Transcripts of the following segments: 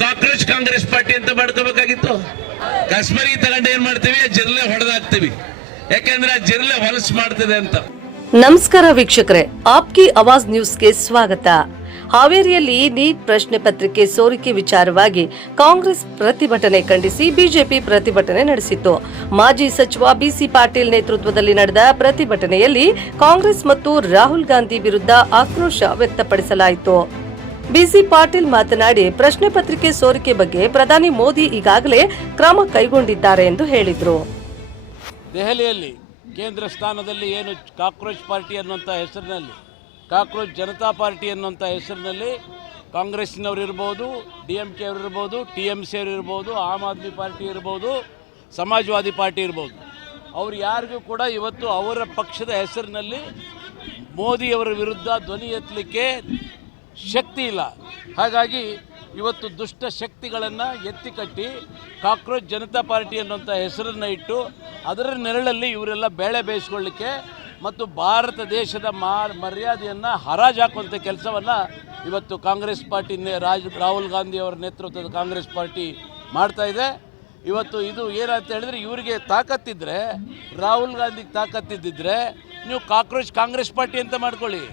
Cockroach Congress party ಅಂತ ಮಾಡ್ಕೋಬೇಕಾಗಿತ್ತು. ಕಶ್ಮೀರಿ ತಗೊಂಡು ಏನ್ ಮಾಡ್ತೀವಿ, ಜಿರ್ಲೆ ಹೊಡೆದಾಕ್ತಿವಿ, ಯಾಕೆಂದ್ರೆ ಆ ಜಿರ್ಲೆ ಹೊಲಸು ಮಾಡ್ತಿದೆ ಅಂತ. ನಮಸ್ಕಾರ ವೀಕ್ಷಕರೇ, ಆಪ್ಕಿ ಆವಾಜ್ ನ್ಯೂಸ್ಗೆ ಸ್ವಾಗತ. ಹಾವೇರಿಯಲ್ಲಿ ನೀಟ್ ಪ್ರಶ್ನೆ ಪತ್ರಿಕೆ ಸೋರಿಕೆ ವಿಚಾರವಾಗಿ ಕಾಂಗ್ರೆಸ್ ಪ್ರತಿಭಟನೆ ಖಂಡಿಸಿ ಬಿಜೆಪಿ ಪ್ರತಿಭಟನೆ ನಡೆಸಿತ್ತು. ಮಾಜಿ ಸಚಿವ ಬಿಸಿ ಪಾಟೀಲ್ ನೇತೃತ್ವದಲ್ಲಿ ನಡೆದ ಪ್ರತಿಭಟನೆಯಲ್ಲಿ ಕಾಂಗ್ರೆಸ್ ಮತ್ತು ರಾಹುಲ್ ಗಾಂಧಿ ವಿರುದ್ಧ ಆಕ್ರೋಶ ವ್ಯಕ್ತಪಡಿಸಲಾಯಿತು. ಬಿಸಿ ಪಾಟೀಲ್ ಮಾತನಾಡಿ, ಪ್ರಶ್ನೆ ಪತ್ರಿಕೆ ಸೋರಿಕೆ ಬಗ್ಗೆ ಪ್ರಧಾನಿ ಮೋದಿ ಈಗಾಗಲೇ ಕ್ರಮ ಕೈಗೊಂಡಿದ್ದಾರೆ ಎಂದು ಹೇಳಿದರು. ದೆಹಲಿಯಲ್ಲಿ ಕೇಂದ್ರ ಸ್ಥಾನದಲ್ಲಿ ಏನು ಕಾಕ್ರೋಚ್ ಪಾರ್ಟಿ ಅನ್ನುವಂಥ ಹೆಸರಿನಲ್ಲಿ, ಕಾಕ್ರೋಚ್ ಜನತಾ ಪಾರ್ಟಿ ಅನ್ನುವಂಥ ಹೆಸರಿನಲ್ಲಿ ಕಾಂಗ್ರೆಸ್ನವರು ಇರ್ಬೋದು, DMK ಅವರು ಇರ್ಬೋದು, TMC ಅವರು ಇರ್ಬೋದು, ಆಮ್ ಆದ್ಮಿ ಪಾರ್ಟಿ ಇರ್ಬೋದು, ಸಮಾಜವಾದಿ ಪಾರ್ಟಿ ಇರ್ಬೋದು, ಅವ್ರು ಯಾರಿಗೂ ಕೂಡ ಇವತ್ತು ಅವರ ಪಕ್ಷದ ಹೆಸರಿನಲ್ಲಿ ಮೋದಿಯವರ ವಿರುದ್ಧ ಧ್ವನಿ ಎತ್ತಲಿಕ್ಕೆ ಶಕ್ತಿ ಇಲ್ಲ. ಹಾಗಾಗಿ ಇವತ್ತು ದುಷ್ಟ ಶಕ್ತಿಗಳನ್ನು ಎತ್ತಿಕಟ್ಟಿ ಕಾಕ್ರೋಚ್ ಜನತಾ ಪಾರ್ಟಿ ಅನ್ನುವಂಥ ಹೆಸರನ್ನು ಇಟ್ಟು ಅದರ ನೆರಳಲ್ಲಿ ಇವರೆಲ್ಲ ಬೇಳೆ ಬೇಯಿಸ್ಕೊಳ್ಳಿಕ್ಕೆ ಮತ್ತು ಭಾರತ ದೇಶದ ಮರ್ಯಾದೆಯನ್ನು ಹರಾಜು ಹಾಕುವಂಥ ಕೆಲಸವನ್ನು ಇವತ್ತು ಕಾಂಗ್ರೆಸ್ ಪಾರ್ಟಿ ರಾಹುಲ್ ಗಾಂಧಿ ಅವರ ನೇತೃತ್ವದ ಕಾಂಗ್ರೆಸ್ ಪಾರ್ಟಿ ಮಾಡ್ತಾ ಇದೆ. ಇವತ್ತು ಇದು ಏನಂತ ಹೇಳಿದ್ರೆ, ಇವರಿಗೆ ತಾಕತ್ತಿದ್ರೆ, ರಾಹುಲ್ ಗಾಂಧಿಗೆ ತಾಕತ್ತಿದ್ದಿದ್ರೆ ನೀವು ಕಾಕ್ರೋಚ್ ಕಾಂಗ್ರೆಸ್ ಪಾರ್ಟಿ ಅಂತ ಮಾಡ್ಕೊಳ್ಳಿ.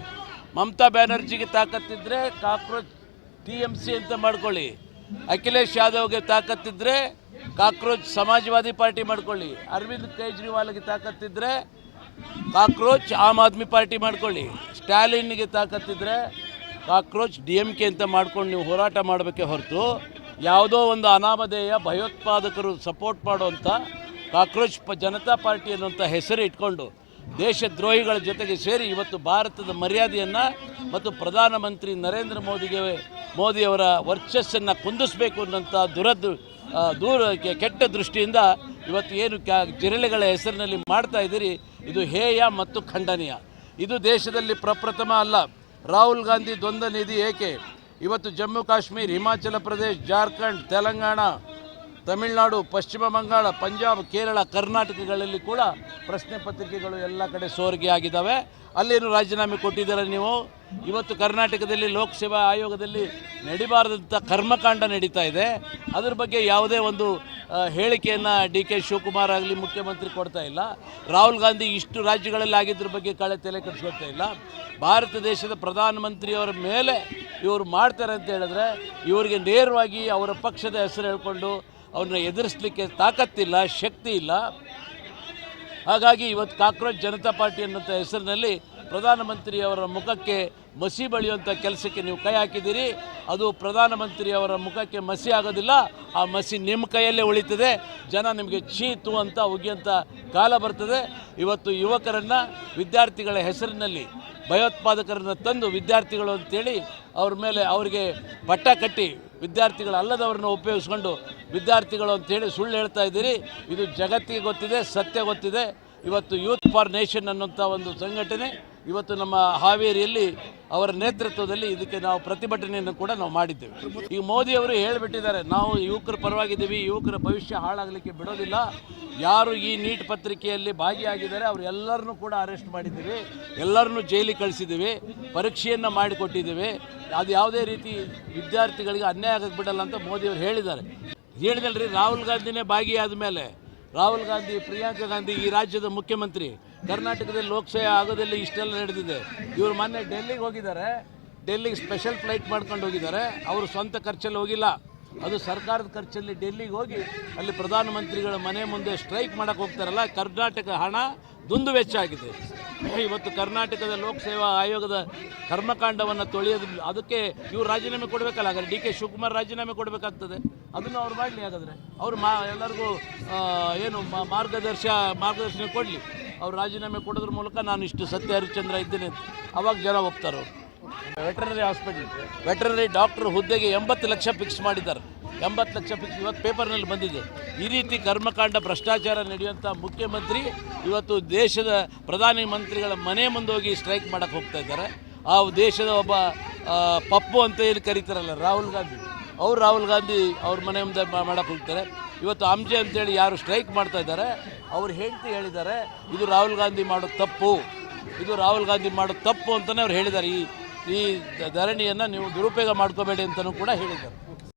ಮಮತಾ ಬ್ಯಾನರ್ಜಿಗೆ ತಾಕತ್ತಿದ್ರೆ ಕಾಕ್ರೋಚ್ TMC ಅಂತ ಮಾಡ್ಕೊಳ್ಳಿ. ಅಖಿಲೇಶ್ ಯಾದವ್ಗೆ ತಾಕತ್ತಿದ್ರೆ ಕಾಕ್ರೋಚ್ ಸಮಾಜವಾದಿ ಪಾರ್ಟಿ ಮಾಡ್ಕೊಳ್ಳಿ. ಅರವಿಂದ್ ಕೇಜ್ರಿವಾಲ್ಗೆ ತಾಕತ್ತಿದ್ರೆ ಕಾಕ್ರೋಚ್ ಆಮ್ ಆದ್ಮಿ ಪಾರ್ಟಿ ಮಾಡ್ಕೊಳ್ಳಿ. ಸ್ಟಾಲಿನ್ಗೆ ತಾಕತ್ತಿದ್ರೆ ಕಾಕ್ರೋಚ್ DMK ಅಂತ ಮಾಡ್ಕೊಂಡು ನೀವು ಹೋರಾಟ ಮಾಡಬೇಕೇ ಹೊರತು ಯಾವುದೋ ಒಂದು ಅನಾಮಧೇಯ ಭಯೋತ್ಪಾದಕರು ಸಪೋರ್ಟ್ ಮಾಡುವಂಥ ಕಾಕ್ರೋಚ್ ಜನತಾ ಪಾರ್ಟಿ ಅನ್ನುವಂಥ ಹೆಸರು ಇಟ್ಕೊಂಡು ದೇಶದ್ರೋಹಿಗಳ ಜೊತೆಗೆ ಸೇರಿ ಇವತ್ತು ಭಾರತದ ಮರ್ಯಾದೆಯನ್ನು ಮತ್ತು ಪ್ರಧಾನಮಂತ್ರಿ ನರೇಂದ್ರ ಮೋದಿಯವರ ವರ್ಚಸ್ಸನ್ನು ಕುಂದಿಸಬೇಕು ಅನ್ನೋಂಥ ಕೆಟ್ಟ ದೃಷ್ಟಿಯಿಂದ ಇವತ್ತು ಏನು ಜಿರಳೆಗಳ ಹೆಸರಿನಲ್ಲಿ ಮಾಡ್ತಾ ಇದ್ದೀರಿ, ಇದು ಹೇಯ ಮತ್ತು ಖಂಡನೀಯ. ಇದು ದೇಶದಲ್ಲಿ ಪ್ರಪ್ರಥಮ ಅಲ್ಲ. ರಾಹುಲ್ ಗಾಂಧಿ ದ್ವಂದ್ವ ನಿಧಿ ಏಕೆ ಇವತ್ತು ಜಮ್ಮು ಕಾಶ್ಮೀರ, ಹಿಮಾಚಲ ಪ್ರದೇಶ, ಜಾರ್ಖಂಡ್, ತೆಲಂಗಾಣ, ತಮಿಳುನಾಡು, ಪಶ್ಚಿಮ ಬಂಗಾಳ, ಪಂಜಾಬ್, ಕೇರಳ, ಕರ್ನಾಟಕಗಳಲ್ಲಿ ಕೂಡ ಪ್ರಶ್ನೆ ಪತ್ರಿಕೆಗಳು ಎಲ್ಲ ಕಡೆ ಸೋರಿಕೆ ಆಗಿದ್ದಾವೆ. ಅಲ್ಲೇನು ರಾಜೀನಾಮೆ ಕೊಟ್ಟಿದ್ದಾರೆ ನೀವು. ಇವತ್ತು ಕರ್ನಾಟಕದಲ್ಲಿ ಲೋಕಸೇವಾ ಆಯೋಗದಲ್ಲಿ ನಡಿಬಾರದಂಥ ಕರ್ಮಕಾಂಡ ನಡೀತಾ ಇದೆ. ಅದ್ರ ಬಗ್ಗೆ ಯಾವುದೇ ಒಂದು ಹೇಳಿಕೆಯನ್ನು DK ಶಿವಕುಮಾರ್ ಆಗಲಿ ಮುಖ್ಯಮಂತ್ರಿ ಕೊಡ್ತಾ ಇಲ್ಲ. ರಾಹುಲ್ ಗಾಂಧಿ ಇಷ್ಟು ರಾಜ್ಯಗಳಲ್ಲಿ ಆಗಿದ್ರ ಬಗ್ಗೆ ತಲೆ ಕೆಡಿಸ್ಕೊಳ್ತಾ ಇಲ್ಲ. ಭಾರತ ದೇಶದ ಪ್ರಧಾನಮಂತ್ರಿಯವರ ಮೇಲೆ ಇವರು ಮಾಡ್ತಾರೆ ಅಂತ ಹೇಳಿದ್ರೆ ಇವರಿಗೆ ನೇರವಾಗಿ ಅವರ ಪಕ್ಷದ ಹೆಸರು ಹೇಳ್ಕೊಂಡು ಅವ್ರನ್ನ ಎದುರಿಸಲಿಕ್ಕೆ ತಾಕತ್ತಿಲ್ಲ, ಶಕ್ತಿ ಇಲ್ಲ. ಹಾಗಾಗಿ ಇವತ್ತು ಕಾಕ್ರೋಚ್ ಜನತಾ ಪಾರ್ಟಿ ಅನ್ನೋಂಥ ಹೆಸರಿನಲ್ಲಿ ಪ್ರಧಾನಮಂತ್ರಿಯವರ ಮುಖಕ್ಕೆ ಮಸಿ ಬಳಿಯುವಂಥ ಕೆಲಸಕ್ಕೆ ನೀವು ಕೈ ಹಾಕಿದ್ದೀರಿ. ಅದು ಪ್ರಧಾನಮಂತ್ರಿಯವರ ಮುಖಕ್ಕೆ ಮಸಿ ಆಗೋದಿಲ್ಲ, ಆ ಮಸಿ ನಿಮ್ಮ ಕೈಯಲ್ಲೇ ಉಳಿತದೆ. ಜನ ನಿಮಗೆ ಚೀತು ಅಂತ ಉಗಿಯಂಥ ಕಾಲ ಬರ್ತದೆ. ಇವತ್ತು ಯುವಕರನ್ನು ವಿದ್ಯಾರ್ಥಿಗಳ ಹೆಸರಿನಲ್ಲಿ ಭಯೋತ್ಪಾದಕರನ್ನು ತಂದು ವಿದ್ಯಾರ್ಥಿಗಳು ಅಂತೇಳಿ ಅವ್ರ ಮೇಲೆ ಅವರಿಗೆ ಪಟ್ಟ ಕಟ್ಟಿ ವಿದ್ಯಾರ್ಥಿಗಳಲ್ಲದವ್ರನ್ನ ಉಪಯೋಗಿಸ್ಕೊಂಡು ವಿದ್ಯಾರ್ಥಿಗಳು ಅಂತೇಳಿ ಸುಳ್ಳು ಹೇಳ್ತಾ ಇದ್ದೀರಿ. ಇದು ಜಗತ್ತಿಗೆ ಗೊತ್ತಿದೆ, ಸತ್ಯ ಗೊತ್ತಿದೆ. ಇವತ್ತು ಯೂತ್ ಫಾರ್ ನೇಷನ್ ಅನ್ನುವಂಥ ಒಂದು ಸಂಘಟನೆ ಇವತ್ತು ನಮ್ಮ ಹಾವೇರಿಯಲ್ಲಿ ಅವರ ನೇತೃತ್ವದಲ್ಲಿ ಇದಕ್ಕೆ ನಾವು ಪ್ರತಿಭಟನೆಯನ್ನು ಕೂಡ ನಾವು ಮಾಡಿದ್ದೇವೆ. ಈಗ ಮೋದಿಯವರು ಹೇಳಿಬಿಟ್ಟಿದ್ದಾರೆ, ನಾವು ಯುವಕರ ಪರವಾಗಿದ್ದೀವಿ, ಯುವಕರ ಭವಿಷ್ಯ ಹಾಳಾಗಲಿಕ್ಕೆ ಬಿಡೋದಿಲ್ಲ. ಯಾರು ಈ ನೀಟ್ ಪತ್ರಿಕೆಯಲ್ಲಿ ಭಾಗಿಯಾಗಿದ್ದಾರೆ ಅವರೆಲ್ಲರನ್ನೂ ಕೂಡ ಅರೆಸ್ಟ್ ಮಾಡಿದ್ದೀವಿ, ಎಲ್ಲರನ್ನೂ ಜೈಲಿಗೆ ಕಳಿಸಿದ್ದೀವಿ, ಪರೀಕ್ಷೆಯನ್ನು ಮಾಡಿಕೊಟ್ಟಿದ್ದೀವಿ. ಅದು ಯಾವುದೇ ರೀತಿ ವಿದ್ಯಾರ್ಥಿಗಳಿಗೆ ಅನ್ಯಾಯ ಆಗಕ್ಕೆ ಬಿಡಲ್ಲ ಅಂತ ಮೋದಿಯವರು ಹೇಳಿದ್ದಾರೆ. ಹೇಳಿದಲ್ರಿ, ರಾಹುಲ್ ಗಾಂಧಿನೇ ಭಾಗಿಯಾದ ಮೇಲೆ ರಾಹುಲ್ ಗಾಂಧಿ, ಪ್ರಿಯಾಂಕಾ ಗಾಂಧಿ ಈ ರಾಜ್ಯದ ಮುಖ್ಯಮಂತ್ರಿ, ಕರ್ನಾಟಕದಲ್ಲಿ ಲೋಕಸಭೆ ಆಗೋದಲ್ಲಿ ಇಷ್ಟೆಲ್ಲ ನಡೆದಿದೆ. ಇವರು ಮೊನ್ನೆ ಡೆಲ್ಲಿಗೆ ಹೋಗಿದ್ದಾರೆ, ಡೆಲ್ಲಿಗೆ ಸ್ಪೆಷಲ್ ಫ್ಲೈಟ್ ಮಾಡ್ಕೊಂಡು ಹೋಗಿದ್ದಾರೆ. ಅವರು ಸ್ವಂತ ಖರ್ಚಲ್ಲಿ ಹೋಗಿಲ್ಲ, ಅದು ಸರ್ಕಾರದ ಖರ್ಚಲ್ಲಿ ಡೆಲ್ಲಿಗೆ ಹೋಗಿ ಅಲ್ಲಿ ಪ್ರಧಾನಮಂತ್ರಿಗಳ ಮನೆ ಮುಂದೆ ಸ್ಟ್ರೈಕ್ ಮಾಡೋಕ್ಕೆ ಹೋಗ್ತಾರಲ್ಲ, ಕರ್ನಾಟಕ ಹಣ ದುಂದು ವೆಚ್ಚ ಆಗಿದೆ. ಇವತ್ತು ಕರ್ನಾಟಕದ ಲೋಕಸೇವಾ ಆಯೋಗದ ಕರ್ಮಕಾಂಡವನ್ನು ತೊಳೆಯೋದು, ಅದಕ್ಕೆ ಇವರು ರಾಜೀನಾಮೆ ಕೊಡಬೇಕಲ್ಲ. ಹಾಗಾದ್ರೆ DK ಶಿವಕುಮಾರ್ ರಾಜೀನಾಮೆ ಕೊಡಬೇಕಾಗ್ತದೆ. ಅದನ್ನು ಅವ್ರು ಮಾಡಲಿ. ಹಾಗಾದರೆ ಅವರು ಎಲ್ಲರಿಗೂ ಏನು ಮಾರ್ಗದರ್ಶನ ಕೊಡಲಿ. ಅವ್ರು ರಾಜೀನಾಮೆ ಕೊಡೋದ್ರ ಮೂಲಕ ನಾನು ಇಷ್ಟು ಸತ್ಯ ಹರಿಶ್ಚಂದ್ರ ಇದ್ದೇನೆ ಅಂತ ಅವಾಗ ಜನ ಒಪ್ತಾರೆ. ವೆಟರ್ನರಿ ಹಾಸ್ಪಿಟಲ್, ವೆಟರ್ನರಿ ಡಾಕ್ಟರ್ ಹುದ್ದೆಗೆ 80 ಲಕ್ಷ ಫಿಕ್ಸ್ ಮಾಡಿದ್ದಾರೆ. 80 ಲಕ್ಷ ಫಿಕ್ಸ್ ಇವತ್ತು ಪೇಪರ್ನಲ್ಲಿ ಬಂದಿದೆ. ಈ ರೀತಿ ಕರ್ಮಕಾಂಡ ಭ್ರಷ್ಟಾಚಾರ ನಡೆಯುವಂಥ ಮುಖ್ಯಮಂತ್ರಿ ಇವತ್ತು ದೇಶದ ಪ್ರಧಾನಿ ಮಂತ್ರಿಗಳ ಮನೆ ಮುಂದೆ ಹೋಗಿ ಸ್ಟ್ರೈಕ್ ಮಾಡೋಕ್ಕೆ ಹೋಗ್ತಾ ಇದ್ದಾರೆ. ಆ ದೇಶದ ಒಬ್ಬ ಪಪ್ಪು ಅಂತ ಏನು ಕರೀತಾರಲ್ಲ ರಾಹುಲ್ ಗಾಂಧಿ, ರಾಹುಲ್ ಗಾಂಧಿ ಅವ್ರ ಮನೆ ಮುಂದೆ ಮಾಡೋಕ್ಕೆ ಹೋಗ್ತಾರೆ. ಇವತ್ತು ಅಂಜೆ ಅಂತೇಳಿ ಯಾರು ಸ್ಟ್ರೈಕ್ ಮಾಡ್ತಾ ಇದ್ದಾರೆ ಅವ್ರು ಹೇಳಿದ್ದಾರೆ, ಇದು ರಾಹುಲ್ ಗಾಂಧಿ ಮಾಡೋ ತಪ್ಪು, ಇದು ರಾಹುಲ್ ಗಾಂಧಿ ಮಾಡೋ ತಪ್ಪು ಅಂತಲೇ ಅವ್ರು ಹೇಳಿದ್ದಾರೆ. ಈ ಧರಣಿಯನ್ನು ನೀವು ದುರುಪಯೋಗ ಮಾಡ್ಕೋಬೇಡಿ ಅಂತಲೂ ಕೂಡ ಹೇಳಿದ್ದಾರೆ.